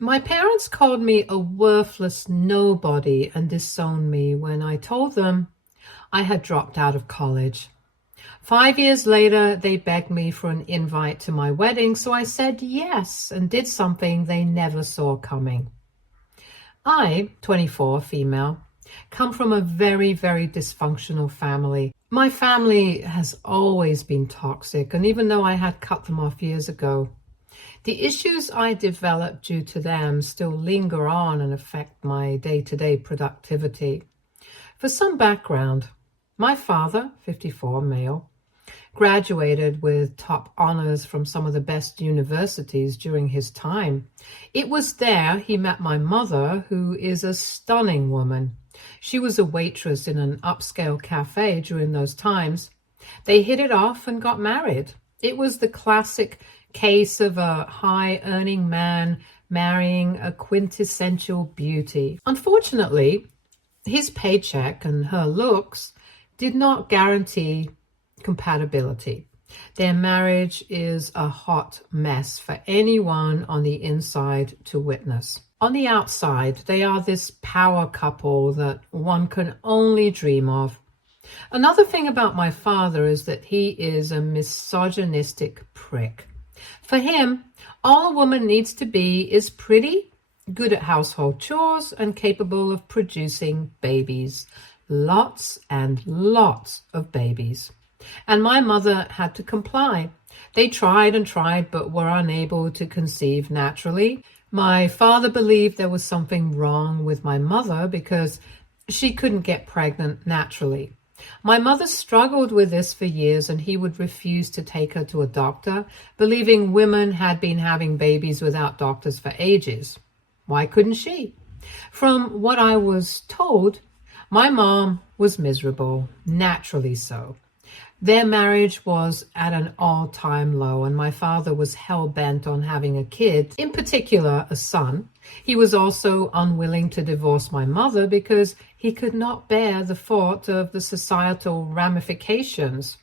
My parents called me a worthless nobody and disowned me when I told them I had dropped out of college. 5 years later, they begged me for an invite to my wedding, so I said yes and did something they never saw coming. I, 24, female, come from a very, very dysfunctional family. My family has always been toxic, and even though I had cut them off years ago, the issues I developed due to them still linger on and affect my day-to-day productivity. For some background, my father, 54, male, graduated with top honors from some of the best universities during his time. It was there he met my mother, who is a stunning woman. She was a waitress in an upscale cafe during those times. They hit it off and got married. It was the classic case of a high-earning man marrying a quintessential beauty. Unfortunately, his paycheck and her looks did not guarantee compatibility. Their marriage is a hot mess for anyone on the inside to witness. On the outside, they are this power couple that one can only dream of. Another thing about my father is that he is a misogynistic prick. For him, all a woman needs to be is pretty, good at household chores, and capable of producing babies. Lots and lots of babies. And my mother had to comply. They tried and tried, but were unable to conceive naturally. My father believed there was something wrong with my mother because she couldn't get pregnant naturally. My mother struggled with this for years, and he would refuse to take her to a doctor, believing women had been having babies without doctors for ages. Why couldn't she? From what I was told, my mom was miserable, naturally so. Their marriage was at an all-time low, and my father was hell-bent on having a kid, in particular a son. He was also unwilling to divorce my mother because he could not bear the thought of the societal ramifications.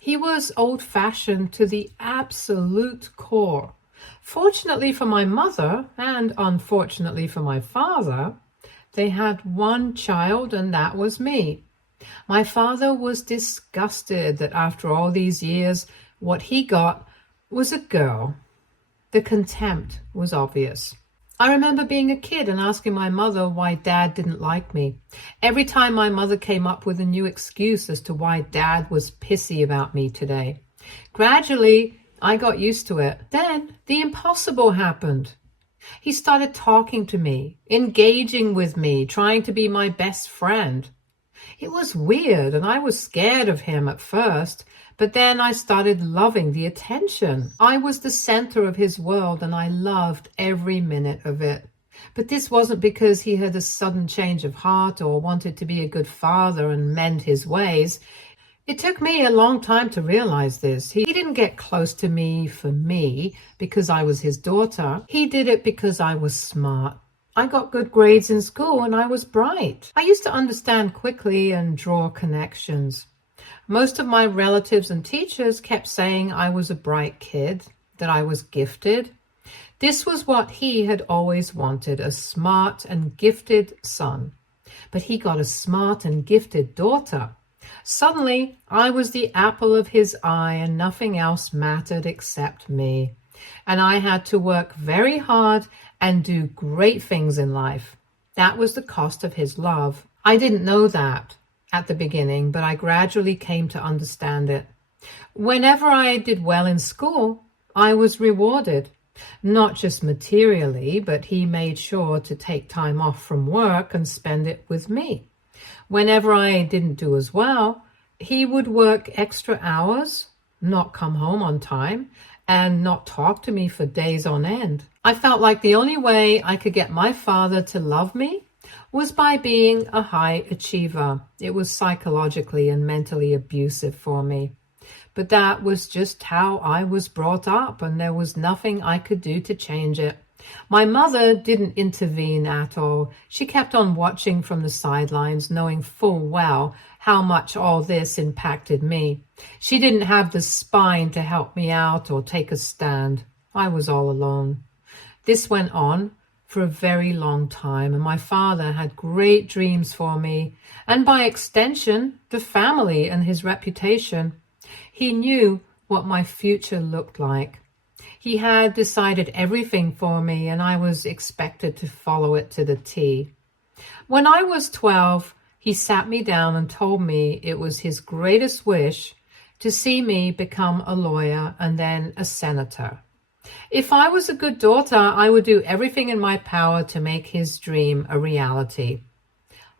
He was old-fashioned to the absolute core. Fortunately for my mother, and unfortunately for my father, they had one child, and that was me. My father was disgusted that after all these years, what he got was a girl. The contempt was obvious. I remember being a kid and asking my mother why Dad didn't like me. Every time my mother came up with a new excuse as to why Dad was pissy about me today. Gradually, I got used to it. Then the impossible happened. He started talking to me, engaging with me, trying to be my best friend. It was weird, and I was scared of him at first, but then I started loving the attention. I was the center of his world, and I loved every minute of it. But this wasn't because he had a sudden change of heart or wanted to be a good father and mend his ways. It took me a long time to realize this. He didn't get close to me for me because I was his daughter. He did it because I was smart. I got good grades in school and I was bright. I used to understand quickly and draw connections. Most of my relatives and teachers kept saying I was a bright kid, that I was gifted. This was what he had always wanted, a smart and gifted son. But he got a smart and gifted daughter. Suddenly, I was the apple of his eye and nothing else mattered except me. And I had to work very hard and do great things in life. That was the cost of his love. I didn't know that at the beginning, but I gradually came to understand it. Whenever I did well in school, I was rewarded. Not just materially, but he made sure to take time off from work and spend it with me. Whenever I didn't do as well, he would work extra hours, not come home on time, and not talk to me for days on end. I felt like the only way I could get my father to love me was by being a high achiever. It was psychologically and mentally abusive for me. But that was just how I was brought up, and there was nothing I could do to change it. My mother didn't intervene at all. She kept on watching from the sidelines, knowing full well how much all this impacted me. She didn't have the spine to help me out or take a stand. I was all alone. This went on for a very long time, and my father had great dreams for me, and by extension, the family and his reputation. He knew what my future looked like. He had decided everything for me, and I was expected to follow it to the T. When I was 12, he sat me down and told me it was his greatest wish to see me become a lawyer and then a senator. If I was a good daughter, I would do everything in my power to make his dream a reality.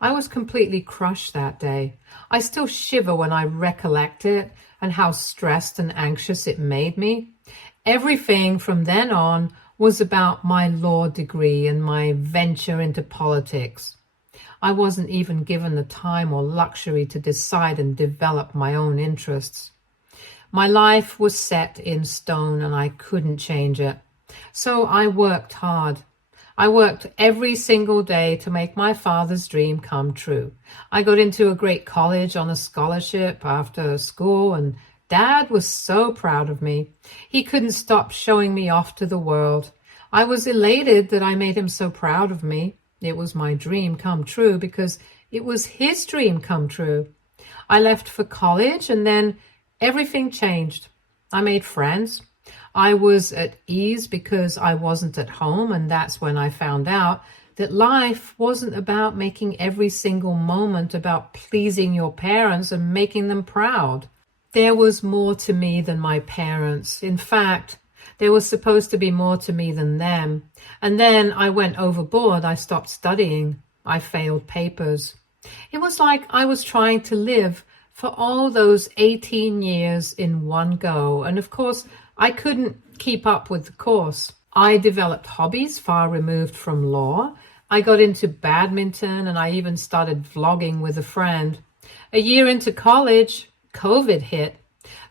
I was completely crushed that day. I still shiver when I recollect it and how stressed and anxious it made me. Everything from then on was about my law degree and my venture into politics. I wasn't even given the time or luxury to decide and develop my own interests. My life was set in stone and I couldn't change it. So I worked hard. I worked every single day to make my father's dream come true. I got into a great college on a scholarship after school, and Dad was so proud of me. He couldn't stop showing me off to the world. I was elated that I made him so proud of me. It was my dream come true because it was his dream come true. I left for college and then everything changed. I made friends. I was at ease because I wasn't at home, and that's when I found out that life wasn't about making every single moment about pleasing your parents and making them proud. There was more to me than my parents. In fact, there was supposed to be more to me than them. And then I went overboard. I stopped studying. I failed papers. It was like I was trying to live for all those 18 years in one go. And of course, I couldn't keep up with the course. I developed hobbies far removed from law. I got into badminton and I even started vlogging with a friend. A year into college, COVID hit.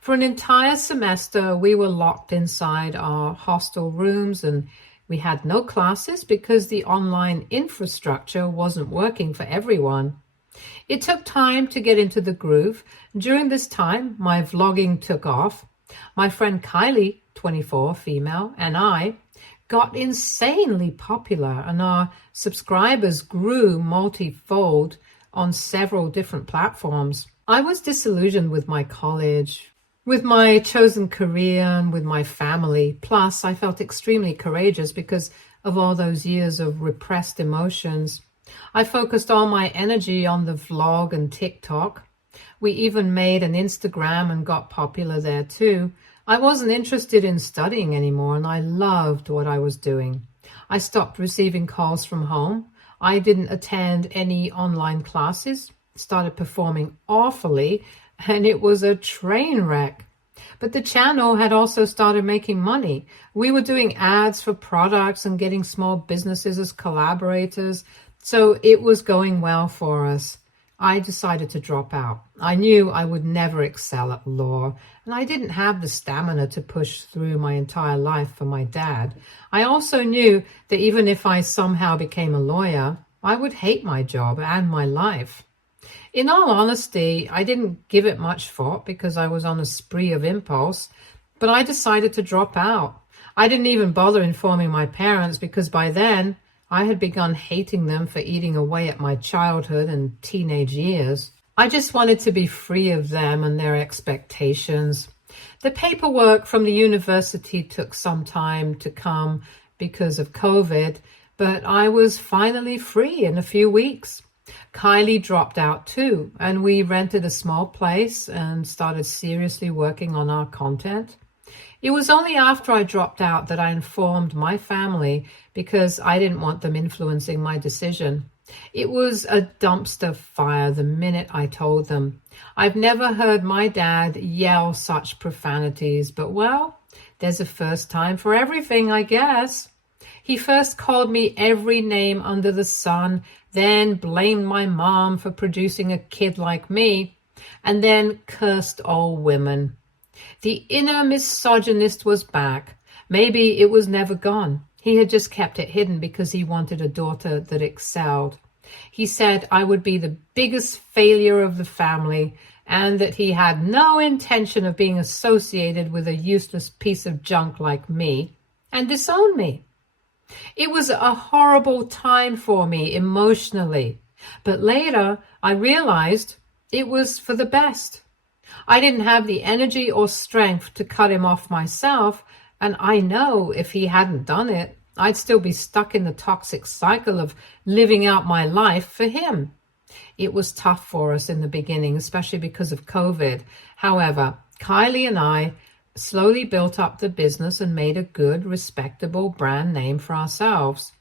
For an entire semester, we were locked inside our hostel rooms and we had no classes because the online infrastructure wasn't working for everyone. It took time to get into the groove. During this time, my vlogging took off. My friend Kylie, 24, female, and I got insanely popular, and our subscribers grew multifold on several different platforms. I was disillusioned with my college, with my chosen career, and with my family. Plus, I felt extremely courageous because of all those years of repressed emotions. I focused all my energy on the vlog and TikTok. We even made an Instagram and got popular there too. I wasn't interested in studying anymore, and I loved what I was doing. I stopped receiving calls from home. I didn't attend any online classes, started performing awfully, and it was a train wreck. But the channel had also started making money. We were doing ads for products and getting small businesses as collaborators, so it was going well for us. I decided to drop out. I knew I would never excel at law, and I didn't have the stamina to push through my entire life for my dad. I also knew that even if I somehow became a lawyer, I would hate my job and my life. In all honesty, I didn't give it much thought because I was on a spree of impulse, but I decided to drop out. I didn't even bother informing my parents because by then I had begun hating them for eating away at my childhood and teenage years. I just wanted to be free of them and their expectations. The paperwork from the university took some time to come because of COVID, but I was finally free in a few weeks. Kylie dropped out too, and we rented a small place and started seriously working on our content. It was only after I dropped out that I informed my family because I didn't want them influencing my decision. It was a dumpster fire the minute I told them. I've never heard my dad yell such profanities, but well, there's a first time for everything, I guess. He first called me every name under the sun, then blamed my mom for producing a kid like me, and then cursed all women. The inner misogynist was back. Maybe it was never gone. He had just kept it hidden because he wanted a daughter that excelled. He said I would be the biggest failure of the family and that he had no intention of being associated with a useless piece of junk like me, and disowned me. It was a horrible time for me emotionally, but later I realized it was for the best. I didn't have the energy or strength to cut him off myself, and I know if he hadn't done it, I'd still be stuck in the toxic cycle of living out my life for him. It was tough for us in the beginning, especially because of COVID. However, Kylie and I slowly built up the business and made a good, respectable brand name for ourselves.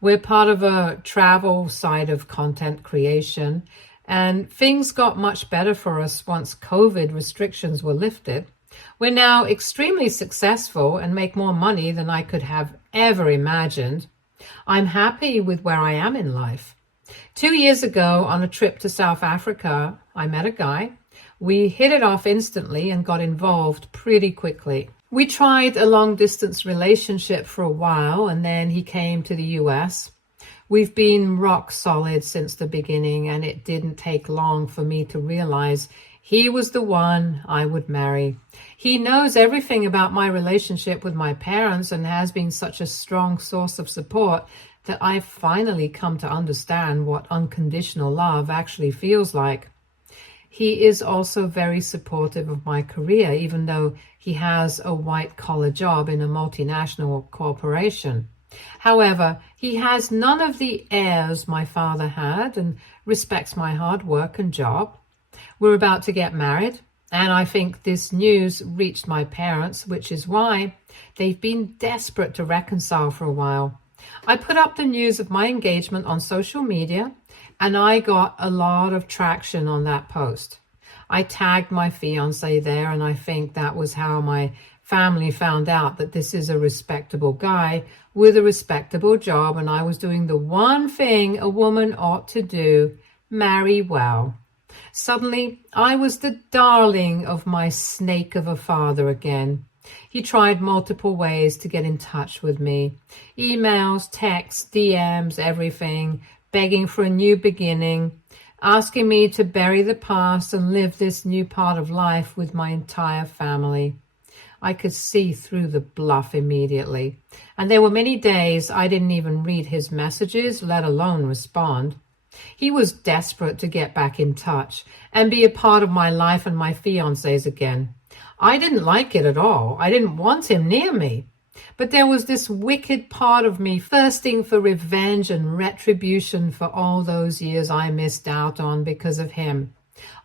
We're part of a travel side of content creation, and things got much better for us once COVID restrictions were lifted. We're now extremely successful and make more money than I could have ever imagined. I'm happy with where I am in life. 2 years ago, on a trip to South Africa, I met a guy. We hit it off instantly and got involved pretty quickly. We tried a long-distance relationship for a while, and then he came to the US. We've been rock solid since the beginning, and it didn't take long for me to realize he was the one I would marry. He knows everything about my relationship with my parents and has been such a strong source of support that I've finally come to understand what unconditional love actually feels like. He is also very supportive of my career, even though he has a white-collar job in a multinational corporation. However, he has none of the airs my father had and respects my hard work and job. We're about to get married, and I think this news reached my parents, which is why they've been desperate to reconcile for a while. I put up the news of my engagement on social media, and I got a lot of traction on that post. I tagged my fiance there, and I think that was how my family found out that this is a respectable guy with a respectable job, and I was doing the one thing a woman ought to do: marry well. Suddenly, I was the darling of my snake of a father again. He tried multiple ways to get in touch with me. Emails, texts, DMs, everything, begging for a new beginning, asking me to bury the past and live this new part of life with my entire family. I could see through the bluff immediately, and there were many days I didn't even read his messages, let alone respond. He was desperate to get back in touch and be a part of my life and my fiance's again. I didn't like it at all. I didn't want him near me. But there was this wicked part of me thirsting for revenge and retribution for all those years I missed out on because of him.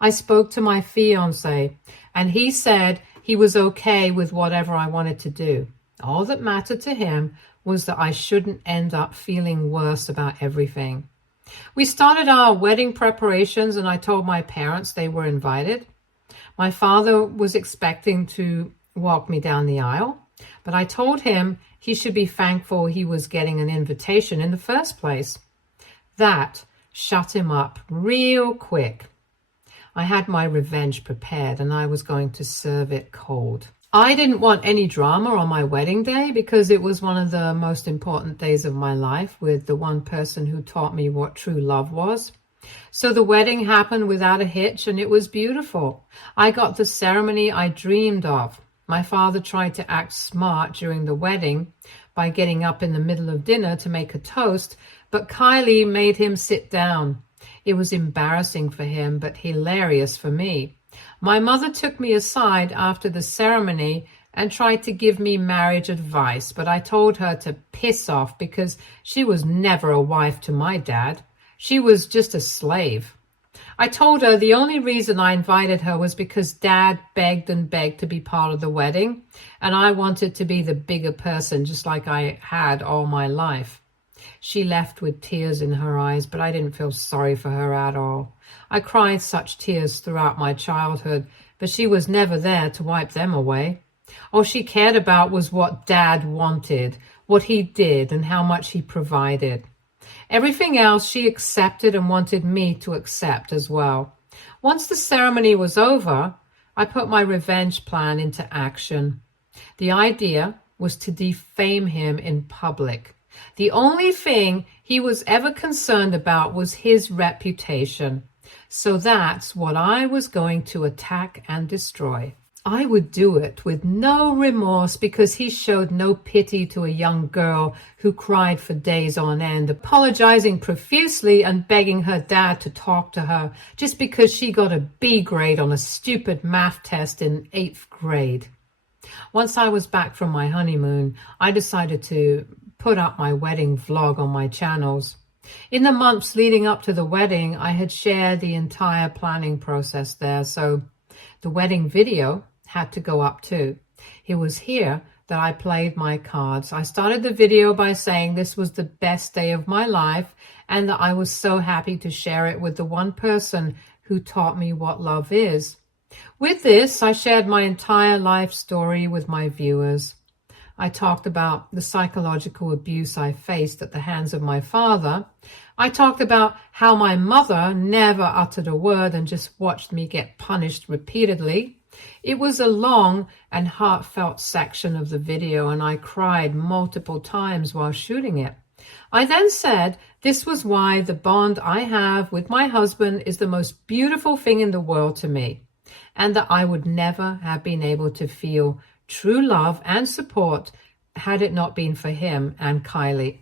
I spoke to my fiance, and he said he was okay with whatever I wanted to do. All that mattered to him was that I shouldn't end up feeling worse about everything. We started our wedding preparations, and I told my parents they were invited. My father was expecting to walk me down the aisle, but I told him he should be thankful he was getting an invitation in the first place. That shut him up real quick. I had my revenge prepared, and I was going to serve it cold. I didn't want any drama on my wedding day because it was one of the most important days of my life with the one person who taught me what true love was. So the wedding happened without a hitch, and it was beautiful. I got the ceremony I dreamed of. My father tried to act smart during the wedding by getting up in the middle of dinner to make a toast, but Kylie made him sit down. It was embarrassing for him, but hilarious for me. My mother took me aside after the ceremony and tried to give me marriage advice, but I told her to piss off because she was never a wife to my dad. She was just a slave. I told her the only reason I invited her was because Dad begged and begged to be part of the wedding, and I wanted to be the bigger person just like I had all my life. She left with tears in her eyes, but I didn't feel sorry for her at all. I cried such tears throughout my childhood, but she was never there to wipe them away. All she cared about was what Dad wanted, what he did, and how much he provided. Everything else she accepted and wanted me to accept as well. Once the ceremony was over, I put my revenge plan into action. The idea was to defame him in public. The only thing he was ever concerned about was his reputation. So that's what I was going to attack and destroy. I would do it with no remorse because he showed no pity to a young girl who cried for days on end, apologizing profusely and begging her dad to talk to her just because she got a B grade on a stupid math test in 8th grade. Once I was back from my honeymoon, I decided to put up my wedding vlog on my channels. In the months leading up to the wedding, I had shared the entire planning process there, so the wedding video had to go up too. It was here that I played my cards. I started the video by saying this was the best day of my life and that I was so happy to share it with the one person who taught me what love is. With this, I shared my entire life story with my viewers. I talked about the psychological abuse I faced at the hands of my father. I talked about how my mother never uttered a word and just watched me get punished repeatedly. It was a long and heartfelt section of the video, and I cried multiple times while shooting it. I then said this was why the bond I have with my husband is the most beautiful thing in the world to me, and that I would never have been able to feel true love and support had it not been for him and Kylie.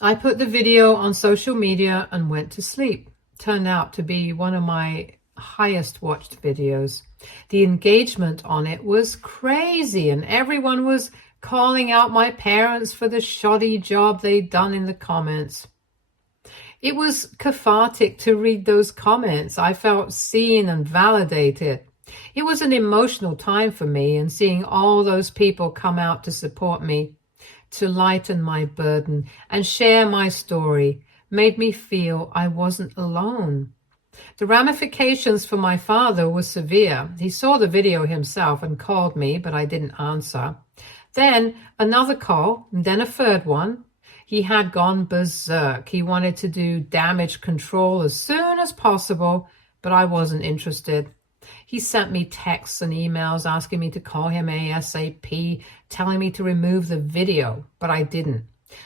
I put the video on social media and went to sleep. Turned out to be one of my highest watched videos. The engagement on it was crazy, and everyone was calling out my parents for the shoddy job they'd done in the comments. It was cathartic to read those comments. I felt seen and validated. It was an emotional time for me, and seeing all those people come out to support me, to lighten my burden and share my story, made me feel I wasn't alone. The ramifications for my father were severe. He saw the video himself and called me, but I didn't answer. Then another call, and then a third one. He had gone berserk. He wanted to do damage control as soon as possible, but I wasn't interested. He sent me texts and emails asking me to call him ASAP, telling me to remove the video, but I didn't.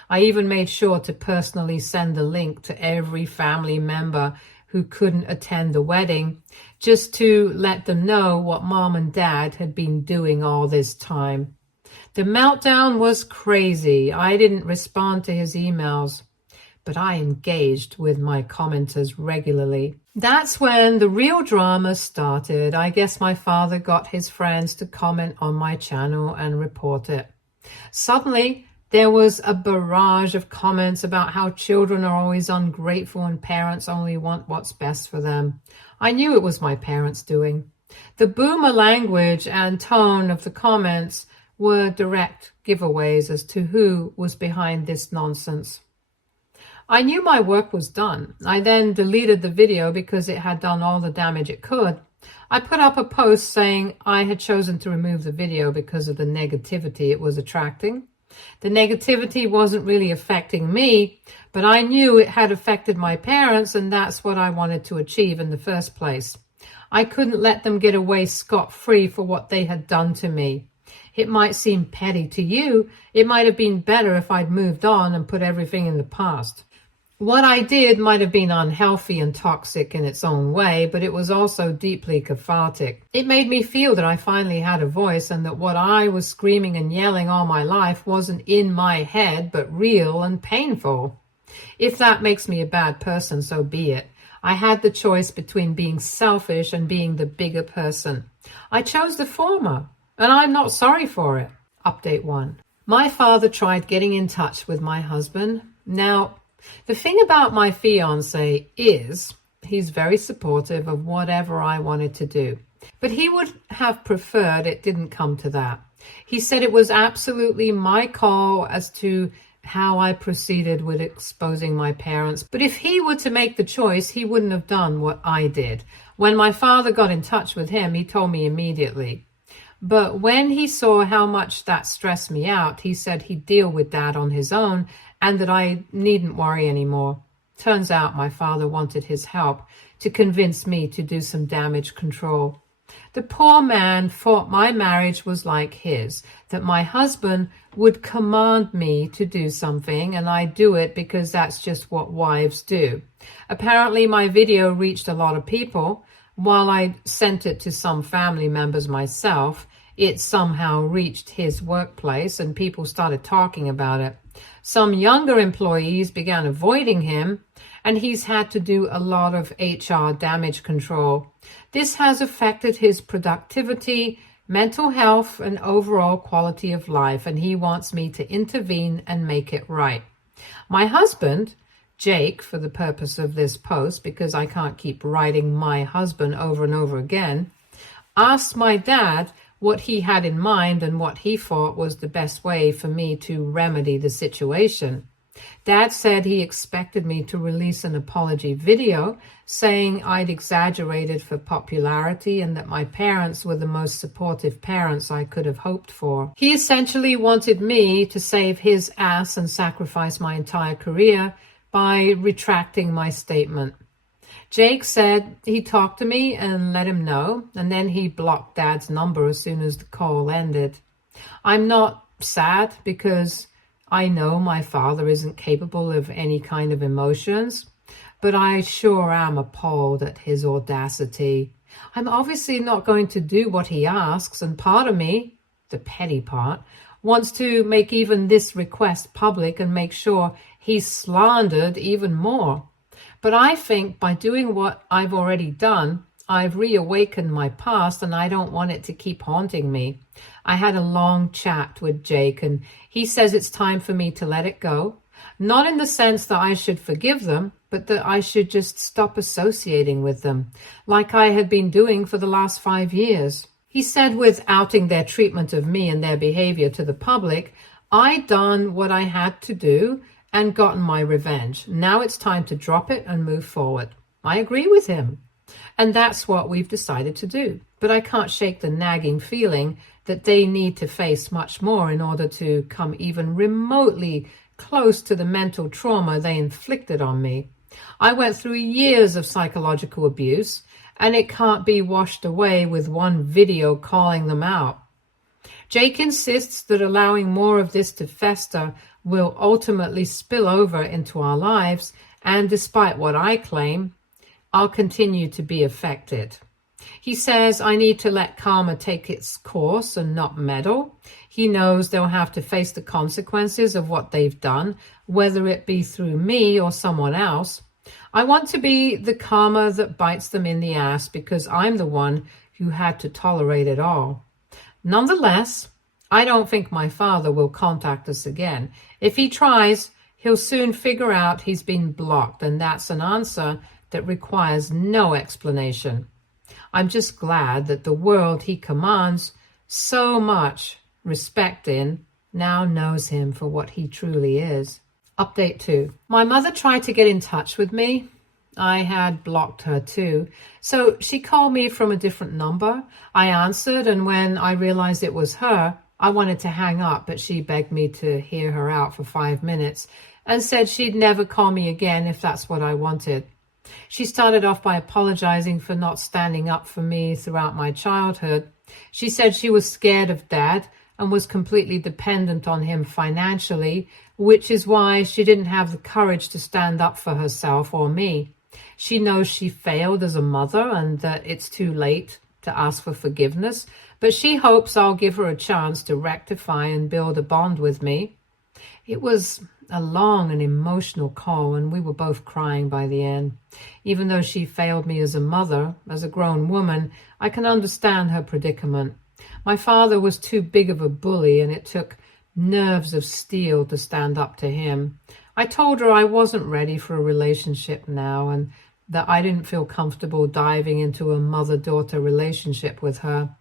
I even made sure to personally send the link to every family member who couldn't attend the wedding, just to let them know what mom and dad had been doing all this time. The meltdown was crazy. I didn't respond to his emails, but I engaged with my commenters regularly. That's when the real drama started. I guess my father got his friends to comment on my channel and report it. Suddenly, there was a barrage of comments about how children are always ungrateful and parents only want what's best for them. I knew it was my parents' doing. The boomer language and tone of the comments were direct giveaways as to who was behind this nonsense. I knew my work was done. I then deleted the video because it had done all the damage it could. I put up a post saying I had chosen to remove the video because of the negativity it was attracting. The negativity wasn't really affecting me, but I knew it had affected my parents, and that's what I wanted to achieve in the first place. I couldn't let them get away scot-free for what they had done to me. It might seem petty to you. It might have been better if I'd moved on and put everything in the past. What I did might have been unhealthy and toxic in its own way, but it was also deeply cathartic. It made me feel that I finally had a voice, and that what I was screaming and yelling all my life wasn't in my head, but real and painful. If that makes me a bad person, so be it. I had the choice between being selfish and being the bigger person. I chose the former, and I'm not sorry for it. Update 1. My father tried getting in touch with my husband. Now, the thing about my fiancé is he's very supportive of whatever I wanted to do, but he would have preferred it didn't come to that. He said it was absolutely my call as to how I proceeded with exposing my parents, but if he were to make the choice, he wouldn't have done what I did. When my father got in touch with him, he told me immediately. But when he saw how much that stressed me out, he said he'd deal with that on his own and that I needn't worry anymore. Turns out my father wanted his help to convince me to do some damage control. The poor man thought my marriage was like his, that my husband would command me to do something and I do it because that's just what wives do. Apparently my video reached a lot of people. While I sent it to some family members myself, it somehow reached his workplace and people started talking about it. Some younger employees began avoiding him, and he's had to do a lot of HR damage control. This has affected his productivity, mental health, and overall quality of life, and he wants me to intervene and make it right. My husband, Jake, for the purpose of this post, because I can't keep writing my husband over and over again, asked my dad what he had in mind and what he thought was the best way for me to remedy the situation. Dad said he expected me to release an apology video saying I'd exaggerated for popularity and that my parents were the most supportive parents I could have hoped for. He essentially wanted me to save his ass and sacrifice my entire career by retracting my statement. Jake said he talked to me and let him know, and then he blocked Dad's number as soon as the call ended. I'm not sad because I know my father isn't capable of any kind of emotions, but I sure am appalled at his audacity. I'm obviously not going to do what he asks, and part of me, the petty part, wants to make even this request public and make sure he's slandered even more. But I think by doing what I've already done, I've reawakened my past and I don't want it to keep haunting me. I had a long chat with Jake and he says it's time for me to let it go. Not in the sense that I should forgive them, but that I should just stop associating with them, like I had been doing for the last 5 years. He said with outing their treatment of me and their behavior to the public, I'd done what I had to do and gotten my revenge. Now it's time to drop it and move forward. I agree with him. And that's what we've decided to do. But I can't shake the nagging feeling that they need to face much more in order to come even remotely close to the mental trauma they inflicted on me. I went through years of psychological abuse, and it can't be washed away with one video calling them out. Jake insists that allowing more of this to fester will ultimately spill over into our lives, and despite what I claim, I'll continue to be affected. He says I need to let karma take its course and not meddle. He knows they'll have to face the consequences of what they've done, whether it be through me or someone else. I want to be the karma that bites them in the ass because I'm the one who had to tolerate it all. Nonetheless, I don't think my father will contact us again. If he tries, he'll soon figure out he's been blocked, and that's an answer that requires no explanation. I'm just glad that the world he commands so much respect in now knows him for what he truly is. Update 2. My mother tried to get in touch with me. I had blocked her too. So she called me from a different number. I answered, and when I realized it was her, I wanted to hang up, but she begged me to hear her out for 5 minutes and said she'd never call me again if that's what I wanted. She started off by apologizing for not standing up for me throughout my childhood. She said she was scared of Dad and was completely dependent on him financially, which is why she didn't have the courage to stand up for herself or me. She knows she failed as a mother and that it's too late to ask for forgiveness, but she hopes I'll give her a chance to rectify and build a bond with me. It was a long and emotional call, and we were both crying by the end. Even though she failed me as a mother, as a grown woman, I can understand her predicament. My father was too big of a bully, and it took nerves of steel to stand up to him. I told her I wasn't ready for a relationship now, and that I didn't feel comfortable diving into a mother-daughter relationship with her,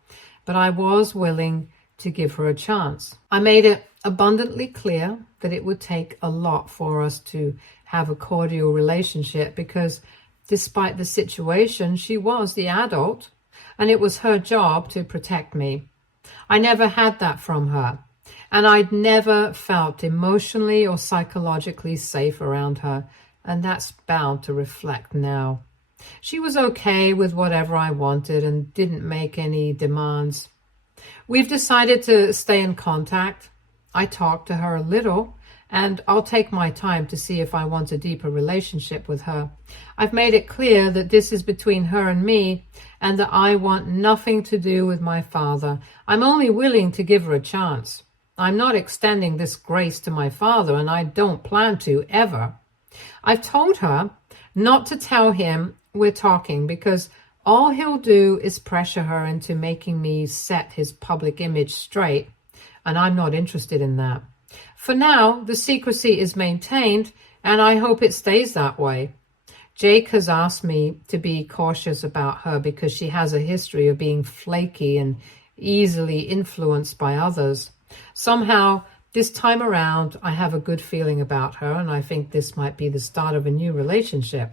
but I was willing to give her a chance. I made it abundantly clear that it would take a lot for us to have a cordial relationship because despite the situation, she was the adult and it was her job to protect me. I never had that from her, and I'd never felt emotionally or psychologically safe around her, and that's bound to reflect now. She was okay with whatever I wanted and didn't make any demands. We've decided to stay in contact. I talk to her a little, and I'll take my time to see if I want a deeper relationship with her. I've made it clear that this is between her and me, and that I want nothing to do with my father. I'm only willing to give her a chance. I'm not extending this grace to my father, and I don't plan to, ever. I've told her not to tell him we're talking, because all he'll do is pressure her into making me set his public image straight, and I'm not interested in that. For now, the secrecy is maintained, and I hope it stays that way. Jake has asked me to be cautious about her because she has a history of being flaky and easily influenced by others. Somehow, this time around, I have a good feeling about her, and I think this might be the start of a new relationship.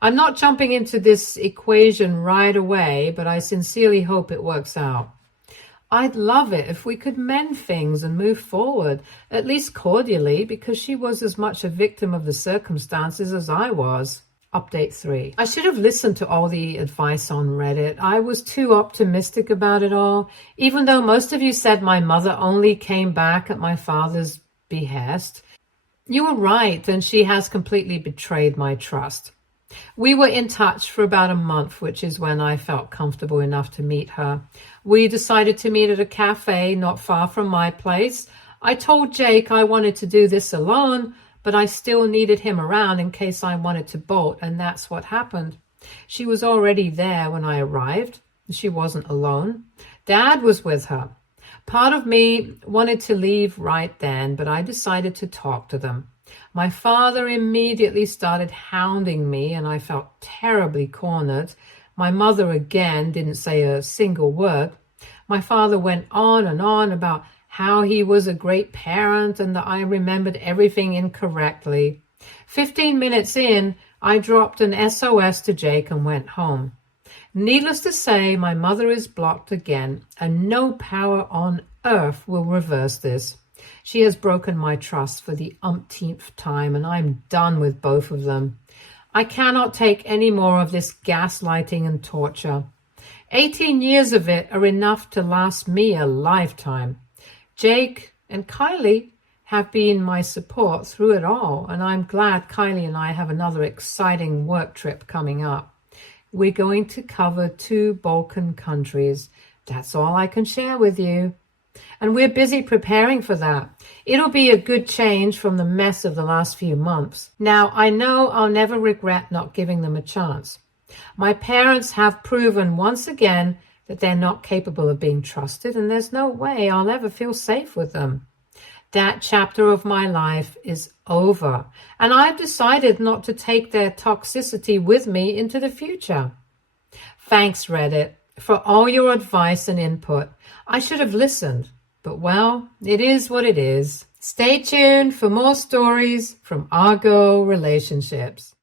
I'm not jumping into this equation right away, but I sincerely hope it works out. I'd love it if we could mend things and move forward, at least cordially, because she was as much a victim of the circumstances as I was. Update 3. I should have listened to all the advice on Reddit. I was too optimistic about it all, even though most of you said my mother only came back at my father's behest. You were right, and she has completely betrayed my trust. We were in touch for about a month, which is when I felt comfortable enough to meet her. We decided to meet at a cafe not far from my place. I told Jake I wanted to do this alone, but I still needed him around in case I wanted to bolt, and that's what happened. She was already there when I arrived. She wasn't alone. Dad was with her. Part of me wanted to leave right then, but I decided to talk to them. My father immediately started hounding me, and I felt terribly cornered. My mother again didn't say a single word. My father went on and on about how he was a great parent and that I remembered everything incorrectly. 15 minutes in, I dropped an SOS to Jake and went home. Needless to say, my mother is blocked again, and no power on earth will reverse this. She has broken my trust for the umpteenth time, and I'm done with both of them. I cannot take any more of this gaslighting and torture. 18 years of it are enough to last me a lifetime. Jake and Kylie have been my support through it all, and I'm glad Kylie and I have another exciting work trip coming up. We're going to cover 2 Balkan countries. That's all I can share with you. And we're busy preparing for that. It'll be a good change from the mess of the last few months. Now, I know I'll never regret not giving them a chance. My parents have proven once again that they're not capable of being trusted, and there's no way I'll ever feel safe with them. That chapter of my life is over, and I've decided not to take their toxicity with me into the future. Thanks, Reddit, for all your advice and input. I should have listened, but well, it is what it is. Stay tuned for more stories from Argo Relationships.